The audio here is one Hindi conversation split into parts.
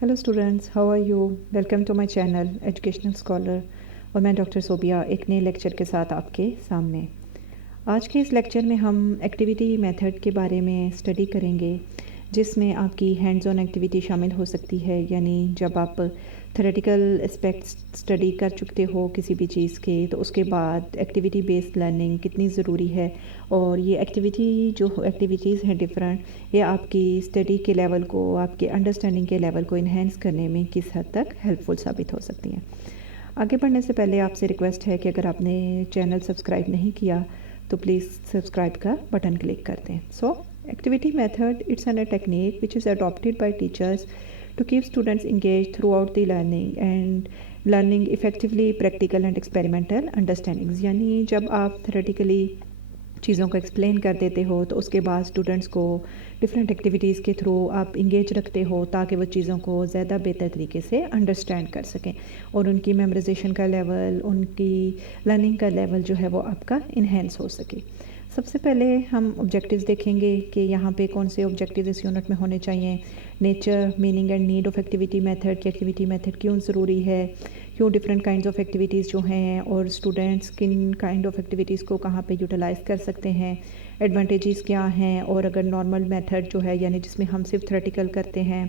Hello students, how are you? Welcome to my channel educational scholar. और मैं डॉक्टर सोबिया एक नए लेक्चर के साथ आपके सामने। आज के इस लेक्चर में हम एक्टिविटी मेथड के बारे में स्टडी करेंगे, जिसमें आपकी हैंड्स ऑन एक्टिविटी शामिल हो सकती है। यानी जब आप थ्योरेटिकल एस्पेक्ट्स स्टडी कर चुके हो किसी भी चीज़ के, तो उसके बाद एक्टिविटी बेस्ड लर्निंग कितनी ज़रूरी है। और ये एक्टिविटीज़ हैं डिफरेंट, ये आपकी स्टडी के लेवल को, आपके अंडरस्टैंडिंग के लेवल को इन्हेंस करने में किस हद तक हेल्पफुल साबित हो सकती हैं। आगे बढ़ने से पहले आपसे रिक्वेस्ट है कि अगर आपने चैनल सब्सक्राइब नहीं किया तो प्लीज़ सब्सक्राइब का बटन क्लिक कर दें। सो activity method, it's an technique which is adopted by teachers to keep students engaged throughout the learning and learning effectively practical and experimental understandings। यानी जब आप theoretically चीज़ों को एक्सप्लेन कर देते हो तो उसके बाद स्टूडेंट्स को डिफरेंट एक्टिविटीज़ के थ्रू आप इंगेज रखते हो, ताकि वो चीज़ों को ज़्यादा बेहतर तरीके से अंडरस्टैंड कर सकें और उनकी मेमोराइजेशन का लेवल, उनकी लर्निंग का लेवल जो है वो आपका इन्हेंस हो सके। सबसे पहले हम ऑब्जेक्टिव्स देखेंगे कि यहाँ पे कौन से ऑब्जेक्टिव इस यूनिट में होने चाहिए। Nature, meaning and need of activity method, कि एक्टिविटी मेथड क्यों ज़रूरी है, क्यों डिफरेंट काइंड्स ऑफ एक्टिविटीज़ जो हैं, और स्टूडेंट्स किन काइंड ऑफ एक्टिविटीज़ को कहाँ पे यूटिलाइज़ कर सकते हैं, एडवांटेजेस क्या हैं। और अगर नॉर्मल मेथड जो है, यानी जिसमें हम सिर्फ थ्योरेटिकल करते हैं,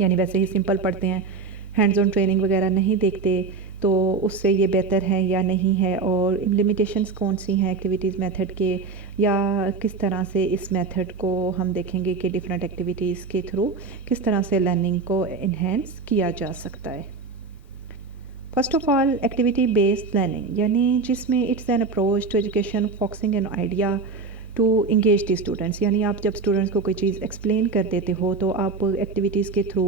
यानी वैसे ही सिंपल पढ़ते हैं, हैंड्स ऑन ट्रेनिंग वगैरह नहीं देखते, तो उससे ये बेहतर है या नहीं है। और लिमिटेशंस कौन सी हैं एक्टिविटीज़ मेथड के, या किस तरह से इस मेथड को हम देखेंगे कि डिफरेंट एक्टिविटीज़ के थ्रू किस तरह से लर्निंग को इन्हेंस किया जा सकता है। First of all, activity based learning, यानी जिसमें it's an approach to education focusing an idea to engage the students. यानी आप जब स्टूडेंट्स को कोई चीज़ एक्सप्लेन कर देते हो तो आप एक्टिविटीज़ के थ्रू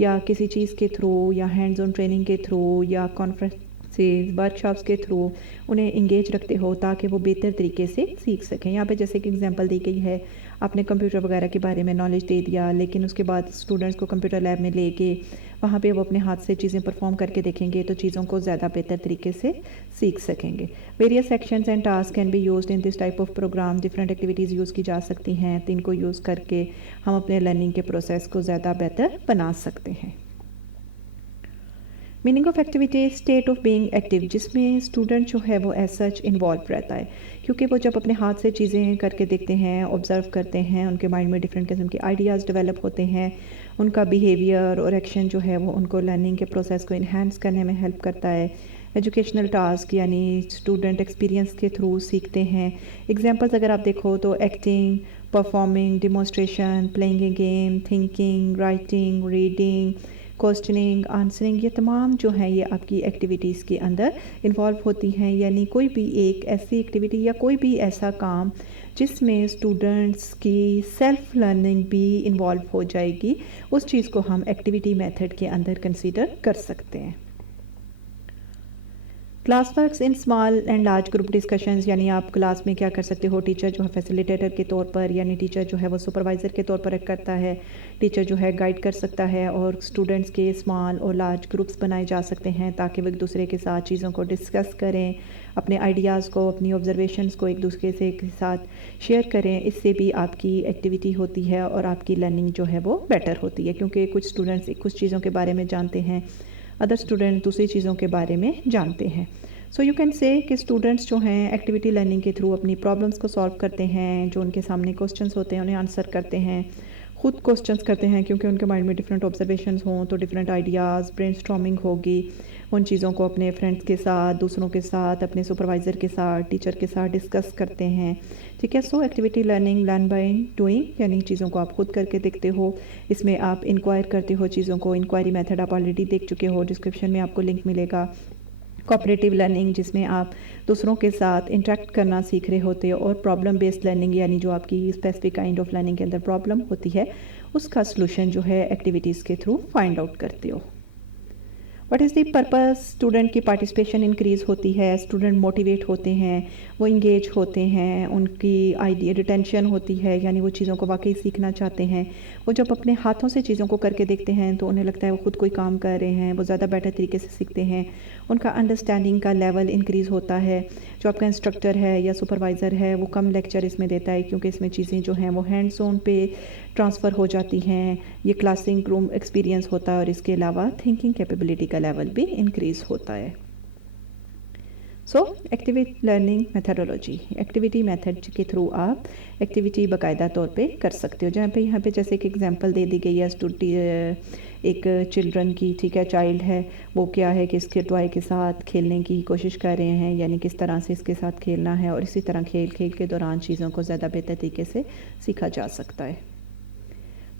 या किसी चीज़ के थ्रू या हैंड्स ऑन ट्रेनिंग के थ्रू या कॉन्फ्रेंसेस, वर्कशॉप्स के थ्रू उन्हें इंगेज रखते हो, ताकि वो बेहतर तरीके से सीख सकें। यहाँ पे जैसे कि एग्जांपल दी गई है, आपने कंप्यूटर वगैरह के बारे में नॉलेज दे दिया, लेकिन उसके बाद स्टूडेंट्स को कंप्यूटर लैब में लेके वहाँ पे वो अपने हाथ से चीज़ें परफॉर्म करके देखेंगे, तो चीज़ों को ज़्यादा बेहतर तरीके से सीख सकेंगे। Various sections and task can be used in this type of program, different activities use की जा सकती हैं, तो इनको यूज़ करके हम अपने लर्निंग के प्रोसेस को ज़्यादा बेहतर बना सकते हैं। Meaning of activity, state of being active, जिसमें स्टूडेंट जो है वो एज सच इन्वॉल्व रहता है, क्योंकि वो जब अपने हाथ से चीज़ें करके देखते हैं, ऑब्जर्व करते हैं, उनके माइंड में डिफरेंट किस्म के आइडियाज़ डेवलप होते हैं, उनका बिहेवियर और एक्शन जो है वो उनको लर्निंग के प्रोसेस को इन्हांस करने में हेल्प करता है। एजुकेशनल टास्क, यानी स्टूडेंट एक्सपीरियंस के थ्रू सीखते हैं। एग्जांपल्स अगर आप देखो तो acting, performing, demonstration, playing a game, thinking, writing, reading, questioning, answering, ये तमाम जो हैं ये आपकी एक्टिविटीज़ के अंदर इन्वॉल्व होती हैं। यानी कोई भी एक ऐसी एक्टिविटी या कोई भी ऐसा काम जिसमें स्टूडेंट्स की सेल्फ लर्निंग भी इन्वॉल्व हो जाएगी, उस चीज़ को हम एक्टिविटी मेथड के अंदर कंसीडर कर सकते हैं। Class works in small and large group discussions, यानी आप क्लास में क्या कर सकते हो, टीचर जो है फैसिलिटेटर के तौर पर, यानी टीचर जो है वो सुपरवाइज़र के तौर पर एक्ट करता है, टीचर जो है गाइड कर सकता है, और स्टूडेंट्स के स्मॉल और लार्ज ग्रुप्स बनाए जा सकते हैं, ताकि वो एक दूसरे के साथ चीज़ों को डिस्कस करें, अपने आइडियाज़ को, अपनी ऑब्जर्वेशंस को एक दूसरे से के साथ शेयर करें। इससे भी आपकी एक्टिविटी होती है और आपकी लर्निंग जो है वो बेटर होती है, क्योंकि कुछ स्टूडेंट्स कुछ चीज़ों के बारे में जानते हैं, अदर स्टूडेंट दूसरी चीज़ों के बारे में जानते हैं। सो यू कैन से कि स्टूडेंट्स जो हैं एक्टिविटी लर्निंग के थ्रू अपनी प्रॉब्लम्स को सॉल्व करते हैं, जो उनके सामने क्वेश्चंस होते हैं उन्हें आंसर करते हैं, खुद क्वेश्चंस करते हैं, क्योंकि उनके माइंड में डिफरेंट ऑब्जर्वेशंस हों तो डिफरेंट आइडियाज़, ब्रेनस्टॉर्मिंग होगी, उन चीज़ों को अपने फ्रेंड्स के साथ, दूसरों के साथ, अपने सुपरवाइज़र के साथ, टीचर के साथ डिस्कस करते हैं। ठीक है, सो activity learning, learn by doing, यानी चीज़ों को आप खुद करके देखते हो, इसमें आप इंक्वायर करते हो चीज़ों को। इंक्वायरी मेथड आप ऑलरेडी देख चुके हो, डिस्क्रिप्शन में आपको लिंक मिलेगा। कोऑपरेटिव लर्निंग, जिसमें आप दूसरों के साथ इंटरेक्ट करना सीख रहे होते हो, और प्रॉब्लम बेस्ड लर्निंग, यानी जो आपकी स्पेसिफिक काइंड ऑफ लर्निंग के अंदर प्रॉब्लम होती है उसका सलूशन जो है एक्टिविटीज़ के थ्रू फाइंड आउट करते हो। What is the purpose, student की पार्टिसिपेशन इंक्रीज़ होती है, स्टूडेंट मोटिवेट होते हैं, वो इंगेज होते हैं, उनकी आइडिया रिटेंशन होती है, यानी वो चीज़ों को वाकई सीखना चाहते हैं। वो जब अपने हाथों से चीज़ों को करके देखते हैं तो उन्हें लगता है वो खुद कोई काम कर रहे हैं, वो ज़्यादा बेटर तरीके से सीखते हैं, उनका अंडरस्टैंडिंग का लेवल इंक्रीज़ होता है। जो आपका इंस्ट्रक्टर है या सुपरवाइज़र है वो कम लेक्चर इसमें देता है, क्योंकि इसमें चीज़ें जो हैं वो हैंड्स ऑन पे ट्रांसफ़र हो जाती हैं। ये क्लासिंग रूम एक्सपीरियंस होता है और इसके अलावा थिंकिंग कैपेबिलिटी का लेवल भी इंक्रीज़ होता है। सो activity learning methodology, activity method के थ्रू आप एक्टिविटी बाकायदा तौर पे कर सकते हो। जहाँ पे यहाँ पे जैसे एक एग्जांपल दे दी गई है एक चिल्ड्रन की, ठीक है, चाइल्ड है, वो क्या है कि इसके टॉय के साथ खेलने की कोशिश कर रहे हैं, यानी किस तरह से इसके साथ खेलना है, और इसी तरह खेल खेल के दौरान चीज़ों को ज़्यादा बेहतर तरीके से सीखा जा सकता है।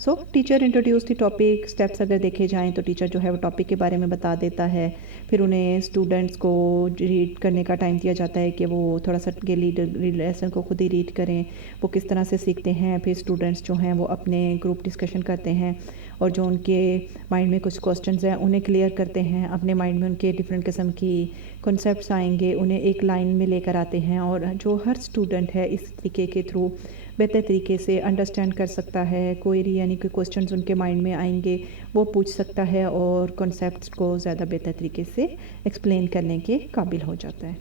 सो teacher introduce the topic steps अगर देखे जाएँ तो टीचर जो है वो टॉपिक के बारे में बता देता है। फिर उन्हें स्टूडेंट्स को रीड करने का टाइम दिया जाता है कि वो थोड़ा सा लेसन को खुद ही रीड करें, वो किस तरह से सीखते हैं। फिर स्टूडेंट्स जो हैं वो अपने ग्रुप डिस्कशन करते हैं और जो उनके माइंड में कुछ क्वेश्चंस हैं उन्हें क्लियर करते हैं। अपने माइंड में उनके डिफरेंट किस्म की कॉन्सेप्ट्स आएंगे, उन्हें एक लाइन में लेकर आते हैं, और जो हर स्टूडेंट है इस तरीके के थ्रू बेहतर तरीके से अंडरस्टैंड कर सकता है। कोई यानी कि क्वेश्चंस उनके माइंड में आएंगे वो पूछ सकता है और कॉन्सेप्ट्स को ज़्यादा बेहतर तरीके से एक्सप्लेन करने के काबिल हो जाता है।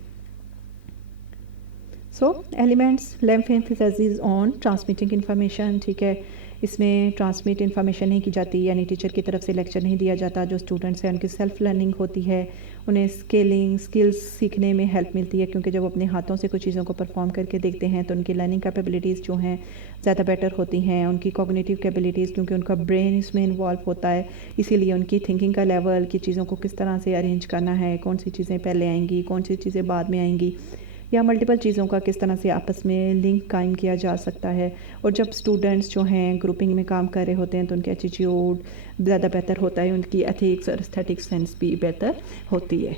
सो एलिमेंट्स लेम्फ एम्फेसाइज ऑन ट्रांसमिटिंग इन्फॉर्मेशन, ठीक है, इसमें ट्रांसमिट इन्फॉर्मेशन नहीं की जाती, यानी टीचर की तरफ से लेक्चर नहीं दिया जाता। जो स्टूडेंट्स हैं उनकी सेल्फ लर्निंग होती है, उन्हें स्किल्स सीखने में हेल्प मिलती है, क्योंकि जब अपने हाथों से कुछ चीज़ों को परफॉर्म करके देखते हैं तो उनकी लर्निंग कैपेबिलिटीज़ जो हैं ज़्यादा बेटर होती हैं। उनकी कॉग्निटिव कैपेबिलिटीज़, क्योंकि उनका ब्रेन इसमें इन्वॉल्व होता है, इसीलिए उनकी थिंकिंग का लेवल की चीज़ों को किस तरह से अरेंज करना है, कौन सी चीज़ें पहले आएंगी, कौन सी चीज़ें बाद में आएंगी, या मल्टीपल चीज़ों का किस तरह से आपस में लिंक कायम किया जा सकता है। और जब स्टूडेंट्स जो हैं ग्रुपिंग में काम कर रहे होते हैं तो उनके एटीट्यूड ज़्यादा बेहतर होता है, उनकी एथिक्स और एस्थेटिक सेंस भी बेहतर होती है।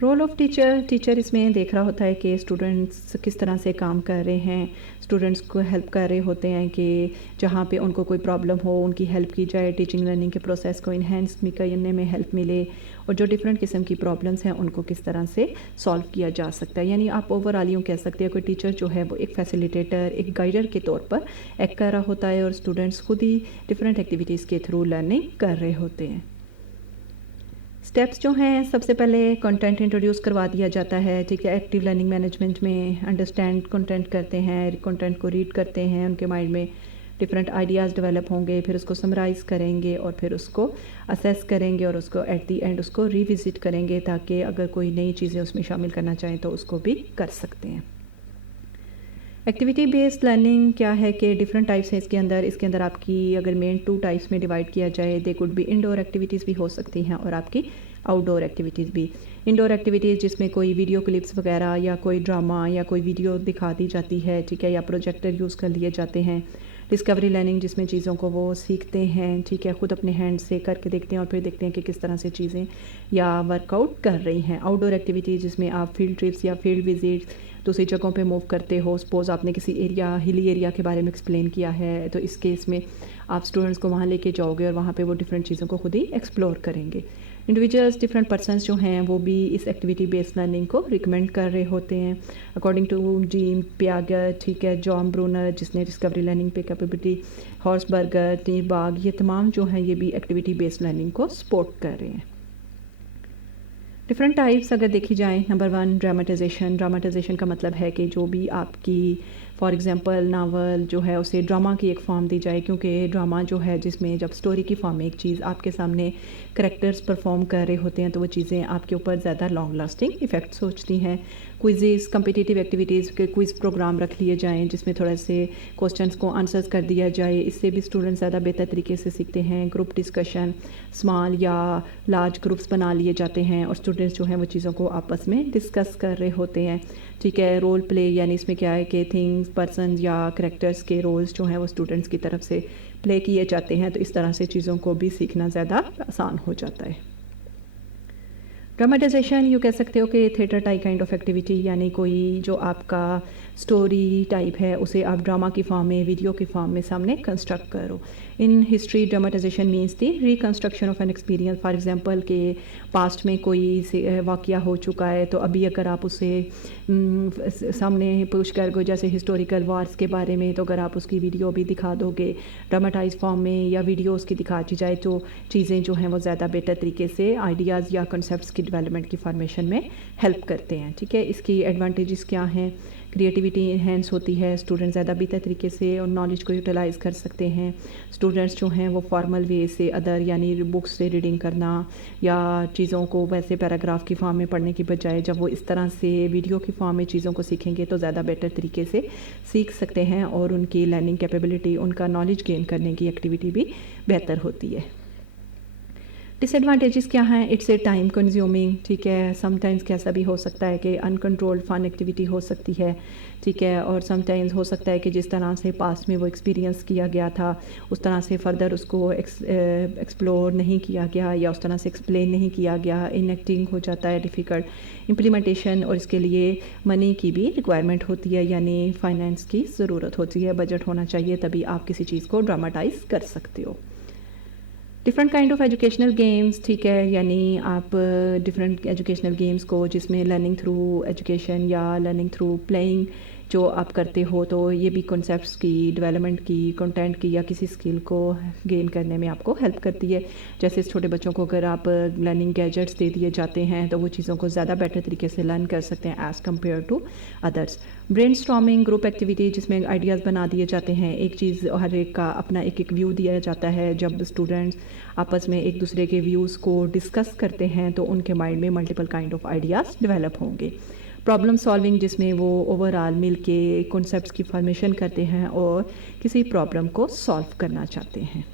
रोल ऑफ टीचर इसमें देख रहा होता है कि स्टूडेंट्स किस तरह से काम कर रहे हैं, स्टूडेंट्स को हेल्प कर रहे होते हैं कि जहाँ पे उनको कोई प्रॉब्लम हो उनकी हेल्प की जाए, टीचिंग लर्निंग के प्रोसेस को इन्हेंस करने में हेल्प मिले, और जो डिफरेंट किस्म की प्रॉब्लम्स हैं उनको किस तरह से सॉल्व किया जा सकता है। यानी आप ओवरऑल यूँ कह सकते हैं कोई टीचर जो है वो एक फैसिलिटेटर, एक गाइडर के तौर पर एक्ट कर रहा होता है, और स्टूडेंट्स खुद ही डिफरेंट एक्टिविटीज़ के थ्रू लर्निंग कर रहे होते हैं। स्टेप्स जो हैं, सबसे पहले कंटेंट इंट्रोड्यूस करवा दिया जाता है, ठीक है, एक्टिव लर्निंग मैनेजमेंट में अंडरस्टैंड कंटेंट करते हैं, कंटेंट को रीड करते हैं, उनके माइंड में डिफरेंट आइडियाज़ डेवलप होंगे, फिर उसको समराइज़ करेंगे और फिर उसको असेस करेंगे और उसको एट दी एंड उसको रिविज़िट करेंगे, ताकि अगर कोई नई चीज़ें उसमें शामिल करना चाहें तो उसको भी कर सकते हैं। एक्टिविटी बेस्ड लर्निंग क्या है कि डिफरेंट टाइप्स हैं इसके अंदर आपकी अगर मेन 2 टाइप्स में डिवाइड किया जाए, they could be indoor activities भी हो सकती हैं और आपकी आउटडोर एक्टिविटीज़ भी। इंडोर एक्टिविटीज़ जिसमें कोई वीडियो क्लिप्स वगैरह या कोई ड्रामा या कोई वीडियो दिखा दी जाती है, ठीक है, या प्रोजेक्टर यूज़ कर लिए जाते हैं। डिस्कवरी लर्निंग जिसमें चीज़ों को वो सीखते हैं, ठीक है, ख़ुद अपने हैंड से करके देखते हैं और फिर देखते हैं कि किस तरह से चीज़ें या वर्कआउट कर रही हैं। आउटडोर एक्टिविटीज़ जिसमें आप फील्ड ट्रिप्स या फील्ड विजिट्स दूसरी जगहों पे मूव करते हो, सपोज़ आपने किसी एरिया हिली एरिया के बारे में एक्सप्लेन किया है तो इस केस में आप स्टूडेंट्स को वहाँ लेके जाओगे और वहाँ पे वो डिफरेंट चीज़ों को खुद ही एक्सप्लोर करेंगे। इंडिविजुअल्स डिफरेंट पर्सन्स जो हैं वो भी इस एक्टिविटी बेस्ड लर्निंग को रिकमेंड कर रहे होते हैं अकॉर्डिंग टू जीन पियागर, ठीक है, जॉन ब्रूनर जिसने डिस्कवरी लर्निंग पे कैपेबिलिटी, हॉर्सबर्गर, टीबाग, ये तमाम जो हैं ये भी एक्टिविटी बेस्ड लर्निंग को सपोर्ट कर रहे हैं। डिफरेंट टाइप्स अगर देखी जाए, नंबर 1 ड्रामाटाइजेशन का मतलब है कि जो भी आपकी फॉर एग्जांपल नावल जो है उसे ड्रामा की एक फॉर्म दी जाए, क्योंकि ड्रामा जो है जिसमें जब स्टोरी की फॉर्म में एक चीज़ आपके सामने करैक्टर्स परफॉर्म कर रहे होते हैं तो वो चीज़ें आपके ऊपर ज़्यादा लॉन्ग लास्टिंग इफ़ेक्ट सोचती हैं। क्विज़, कम्पिटिटिव एक्टिविटीज़ के क्विज़ प्रोग्राम रख लिए जाएँ जिसमें थोड़ा से क्वेश्चंस को आंसर्स कर दिया जाए, इससे भी स्टूडेंट ज़्यादा बेहतर तरीके से सीखते हैं। ग्रुप डिस्कशन, स्मॉल या लार्ज ग्रुप्स बना लिए जाते हैं और स्टूडेंट्स जो हैं वो चीज़ों को आपस में डिस्कस कर रहे होते हैं, ठीक है। रोल प्ले यानी इसमें क्या है कि थिंग्स, पर्सन या करैक्टर्स के रोल्स जो हैं वो स्टूडेंट्स की तरफ से प्ले किए जाते हैं, तो इस तरह से चीज़ों को भी सीखना ज़्यादा आसान हो जाता है। ड्रामाटाइजेशन यूँ कह सकते हो कि theatre type kind of activity, यानी कोई जो आपका स्टोरी टाइप है उसे आप ड्रामा की फॉर्म में, वीडियो की फॉर्म में सामने कंस्ट्रक्ट करो। In history dramatisation means the reconstruction of an experience. For example के पास्ट में कोई वाक़या हो चुका है तो अभी अगर आप उसे सामने पुश कर गो, जैसे हिस्टोरिकल वार्स के बारे में, तो अगर आप उसकी वीडियो भी दिखा दोगे ड्रामाटाइज फॉर्म में या वीडियोज़ की दिखा दी जाए तो चीज़ें जो हैं वो ज़्यादा बेटर तरीके से आइडियाज़ या कॉन्सेप्ट्स डेवलपमेंट की फॉर्मेशन में हेल्प करते हैं। ठीक है, इसकी एडवांटेजेस क्या हैं? क्रिएटिविटी इन्हेंस होती है, स्टूडेंट ज़्यादा बेहतर तरीके से और नॉलेज को यूटिलाइज़ कर सकते हैं। स्टूडेंट्स जो हैं वो फॉर्मल वे से अदर यानी बुक्स से रीडिंग करना या चीज़ों को वैसे पैराग्राफ की फॉर्म में पढ़ने की बजाय जब वो इस तरह से वीडियो की फॉर्म में चीज़ों को सीखेंगे तो ज़्यादा बेटर तरीके से सीख सकते हैं और उनकी लर्निंग कैपेबिलिटी, उनका नॉलेज गेन करने की एक्टिविटी भी बेहतर होती है। डिसएडवांटेजेस क्या हैं? It's a time consuming. ठीक है, समटाइम्स कैसा भी हो सकता है कि अनकंट्रोल्ड फन एक्टिविटी हो सकती है। ठीक है, और समटाइम्स हो सकता है कि जिस तरह से पास्ट में वो एक्सपीरियंस किया गया था उस तरह से फ़र्दर उसको एक्सप्लोर नहीं किया गया या उस तरह से एक्सप्लेन नहीं किया गया, इनएक्टिंग हो जाता है, डिफ़िकल्ट इम्प्लीमेंटेशन, और इसके लिए मनी की भी रिक्वायरमेंट होती है यानी फाइनेंस की ज़रूरत होती है, बजट होना चाहिए, तभी आप किसी चीज़ को ड्रामाटाइज़ कर सकते हो। Different kind of educational games. ठीक है, यानी आप डिफरेंट एजुकेशनल गेम्स को जिसमें लर्निंग थ्रू एजुकेशन या लर्निंग थ्रू प्लेइंग जो आप करते हो, तो ये भी कॉन्सेप्ट्स की डेवलपमेंट की, कंटेंट की या किसी स्किल को गेन करने में आपको हेल्प करती है। जैसे छोटे बच्चों को अगर आप लर्निंग गैजेट्स दे दिए जाते हैं तो वो चीज़ों को ज़्यादा बेटर तरीके से लर्न कर सकते हैं as compared to others. Brainstorming group activity जिसमें आइडियाज़ बना दिए जाते हैं, एक चीज़ हर एक का अपना एक एक व्यू दिया जाता है। जब स्टूडेंट्स आपस में एक दूसरे के व्यूज़ को डिस्कस करते हैं तो उनके माइंड में multiple kind of ideas develop होंगे। प्रॉब्लम सॉल्विंग जिसमें वो ओवरऑल मिल के कॉन्सेप्ट्स की फॉर्मेशन करते हैं और किसी प्रॉब्लम को सॉल्व करना चाहते हैं।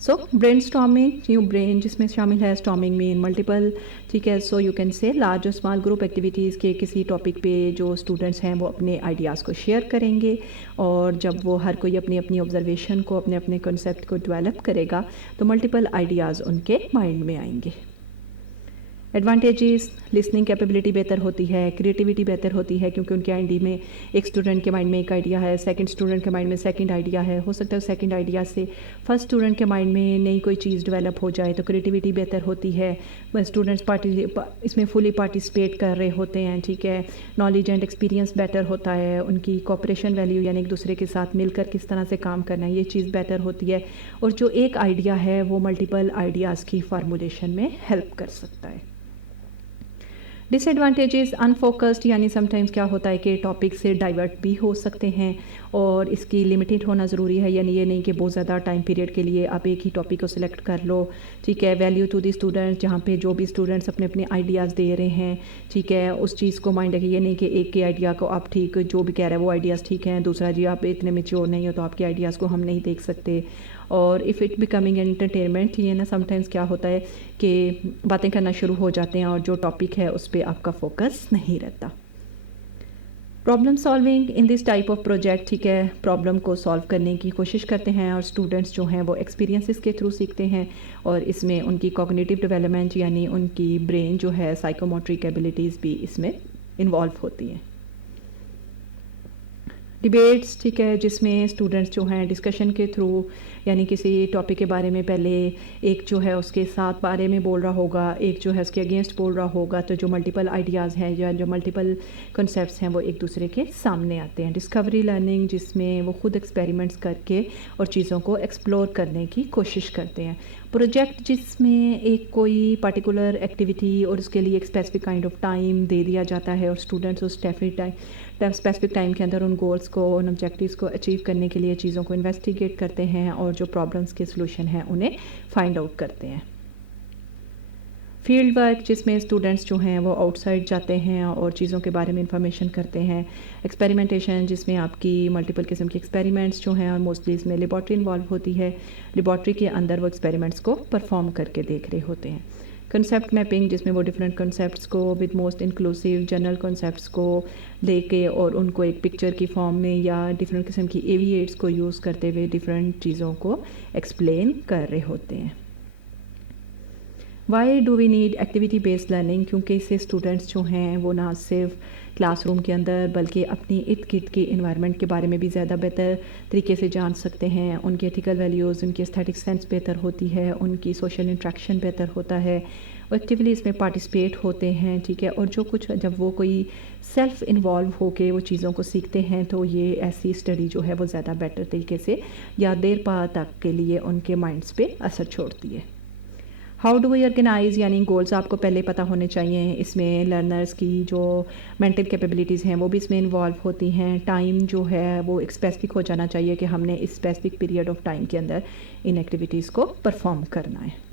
So brain storming, you brain जिसमें शामिल है, स्टॉर्मिंग में मल्टीपल। ठीक है, so you can say large और स्मॉल ग्रुप एक्टिविटीज़ के किसी टॉपिक पे जो स्टूडेंट्स हैं वो अपने आइडियाज़ को शेयर करेंगे और जब वो हर कोई अपनी अपनी ऑब्जर्वेशन को, अपने अपने कॉन्सेप्ट को डेवलप करेगा तो मल्टीपल आइडियाज़ उनके माइंड में आएंगे। एडवांटेजेस, लिसनिंग कैपेबिलिटी बेहतर होती है, क्रिएटिविटी बेहतर होती है क्योंकि उनके आइडिया में एक स्टूडेंट के माइंड में एक आइडिया है, सेकंड स्टूडेंट के माइंड में सेकंड आइडिया है, हो सकता है सेकंड आइडिया से फर्स्ट स्टूडेंट के माइंड में नई कोई चीज़ डेवलप हो जाए तो क्रिएटिविटी बेहतर होती है। स्टूडेंट्स इसमें फुली पार्टिसिपेट कर रहे होते हैं। ठीक है, नॉलेज एंड एक्सपीरियंस बेटर होता है, उनकी कॉपरेशन वैल्यू यानी एक दूसरे के साथ मिलकर किस तरह से काम करना है ये चीज़ बेटर होती है और जो एक आइडिया है वो मल्टीपल आइडियाज़ की फार्मूलेशन में हेल्प कर सकता है। डिसएडवांटेजेस, अनफोकस्ड यानी समटाइम्स क्या होता है कि टॉपिक से डाइवर्ट भी हो सकते हैं और इसकी लिमिटेड होना ज़रूरी है, यानी ये नहीं कि बहुत ज़्यादा टाइम पीरियड के लिए आप एक ही टॉपिक को सिलेक्ट कर लो। ठीक है, वैल्यू टू दी स्टूडेंट्स जहाँ पे जो भी स्टूडेंट्स अपने अपने आइडियाज़ दे रहे हैं, ठीक है, उस चीज़ को माइंड रखिए, ये नहीं कि एक के आइडिया को आप ठीक जो भी कह रहे हैं वो आइडियाज़ ठीक हैं, दूसरा जी आप इतने मैच्योर नहीं हो तो आपके आइडियाज़ को हम नहीं देख सकते। और इफ़ इट बिकमिंग एंटरटेनमेंट, ये ना समटाइम्स क्या होता है कि बातें करना शुरू हो जाते हैं और जो टॉपिक है उस पर आपका फोकस नहीं रहता। Problem solving in this type of project, ठीक है, प्रॉब्लम को सॉल्व करने की कोशिश करते हैं और स्टूडेंट्स जो हैं वो एक्सपीरियंसेस के थ्रू सीखते हैं और इसमें उनकी कॉग्निटिव डेवलपमेंट यानी उनकी ब्रेन जो है, साइकोमोट्रिक एबिलिटीज़ भी इसमें इन्वॉल्व होती हैं। डिबेट्स, ठीक है, जिसमें स्टूडेंट्स जो हैं डिस्कशन के थ्रू यानी किसी टॉपिक के बारे में पहले एक जो है उसके साथ बारे में बोल रहा होगा, एक जो है उसके अगेंस्ट बोल रहा होगा, तो जो मल्टीपल आइडियाज़ हैं या जो मल्टीपल कॉन्सेप्ट्स हैं वो एक दूसरे के सामने आते हैं। डिस्कवरी लर्निंग जिसमें वो खुद एक्सपेरिमेंट्स करके और चीज़ों को एक्सप्लोर करने की कोशिश करते हैं। प्रोजेक्ट जिसमें एक कोई पर्टिकुलर एक्टिविटी और उसके लिए एक स्पेसिफिक काइंड ऑफ टाइम दे दिया जाता है और स्टूडेंट्स उस स्पेसिफिक टाइम के अंदर उन गोल्स को, उन ऑब्जेक्टिव्स को अचीव करने के लिए चीज़ों को इन्वेस्टिगेट करते हैं और जो प्रॉब्लम्स के सलूशन हैं उन्हें फाइंड आउट करते हैं। फील्ड वर्क जिसमें स्टूडेंट्स जो हैं वो आउटसाइड जाते हैं और चीज़ों के बारे में इंफॉर्मेशन करते हैं। एक्सपेरिमेंटेशन जिसमें आपकी मल्टीपल किस्म के एक्सपेरिमेंट्स जो हैं और मोस्टली इसमें लेबॉर्ट्री इन्वॉल्व होती है। लेबॉर्ट्री के अंदर वो एक्सपेरिमेंट्स को परफॉर्म करके देख रहे होते हैं। कंसेप्ट मैपिंग जिसमें वो डिफरेंट कंसेप्ट्स को with most inclusive general concepts को लेके और उनको एक पिक्चर की फॉर्म में या डिफरेंट किस्म की एविएट्स को यूज़ करते हुए डिफरेंट चीज़ों को एक्सप्लेन कर रहे होते हैं। Why do we need activity based learning, क्योंकि इससे स्टूडेंट्स जो हैं वो ना सिर्फ क्लासरूम के अंदर बल्कि अपनी इर्द गिर्द के इन्वायरमेंट के बारे में भी ज़्यादा बेहतर तरीके से जान सकते हैं। उनके एथिकल वैल्यूज़, उनकी एस्थेटिक सेंस बेहतर होती है, उनकी सोशल इंट्रैक्शन बेहतर होता है, वो एक्टिवली इसमें पार्टिसिपेट होते हैं। ठीक है, और जो कुछ जब वो कोई सेल्फ इन्वॉल्व होके वो चीज़ों को सीखते हैं तो ये ऐसी स्टडी जो है वो ज़्यादा बेटर तरीके से या देर पा तक के लिए उनके माइंड्स पे असर छोड़ती है। हाउ डू वी ऑर्गेनाइज़, यानी गोल्स आपको पहले पता होने चाहिए। इसमें लर्नर्स की जो मेंटल कैपेबिलिटीज़ हैं वो भी इसमें इन्वॉल्व होती हैं। टाइम जो है वो एक स्पेसिफिक हो जाना चाहिए कि हमने इस स्पेसिफिक पीरियड ऑफ टाइम के अंदर इन एक्टिविटीज़ को परफॉर्म करना है।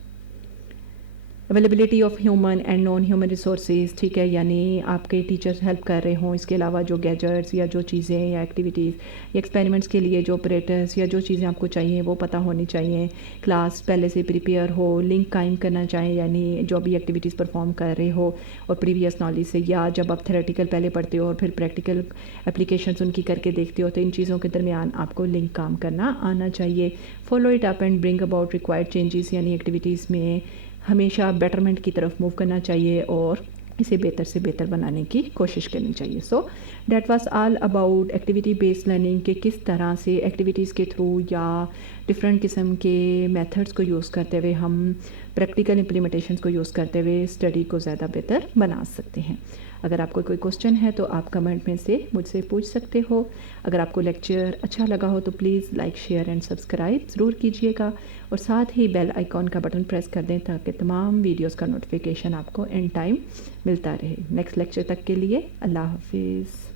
Availability of human and non human resources, ठीक है, यानी आपके टीचर्स हेल्प कर रहे हों, इसके अलावा जो गैजेट्स या जो चीज़ें या एक्टिविटीज़ या एक्सपेरिमेंट्स के लिए जो ऑपरेटर्स या जो चीज़ें आपको चाहिए वो पता होनी चाहिए। क्लास पहले से प्रिपेयर हो, लिंक कायम करना चाहिए, यानी जो भी एक्टिविटीज़ परफॉर्म कर रहे हो और प्रीवियस नॉलेज से, या जब आप थेरेटिकल पहले पढ़ते हो और फिर प्रैक्टिकल एप्लीकेशंस उनकी करके देखते हो, तो इन चीज़ों के दरमियान आपको लिंक काम करना आना चाहिए। Follow it up and bring about required changes, यानी एक्टिविटीज़ में हमेशा बेटरमेंट की तरफ मूव करना चाहिए और इसे बेहतर से बेहतर बनाने की कोशिश करनी चाहिए। So that was all about activity based learning, के किस तरह से एक्टिविटीज़ के थ्रू या डिफरेंट किस्म के मेथड्स को यूज़ करते हुए हम प्रैक्टिकल इम्प्लीमेंटेशंस को यूज़ करते हुए स्टडी को ज़्यादा बेहतर बना सकते हैं। अगर आपको कोई क्वेश्चन है तो आप कमेंट में से मुझसे पूछ सकते हो। अगर आपको लेक्चर अच्छा लगा हो तो please like, share and subscribe ज़रूर कीजिएगा और साथ ही बेल आइकॉन का बटन प्रेस कर दें ताकि तमाम वीडियोस का नोटिफिकेशन आपको एन टाइम मिलता रहे। नेक्स्ट लेक्चर तक के लिए अल्लाह हाफिज़।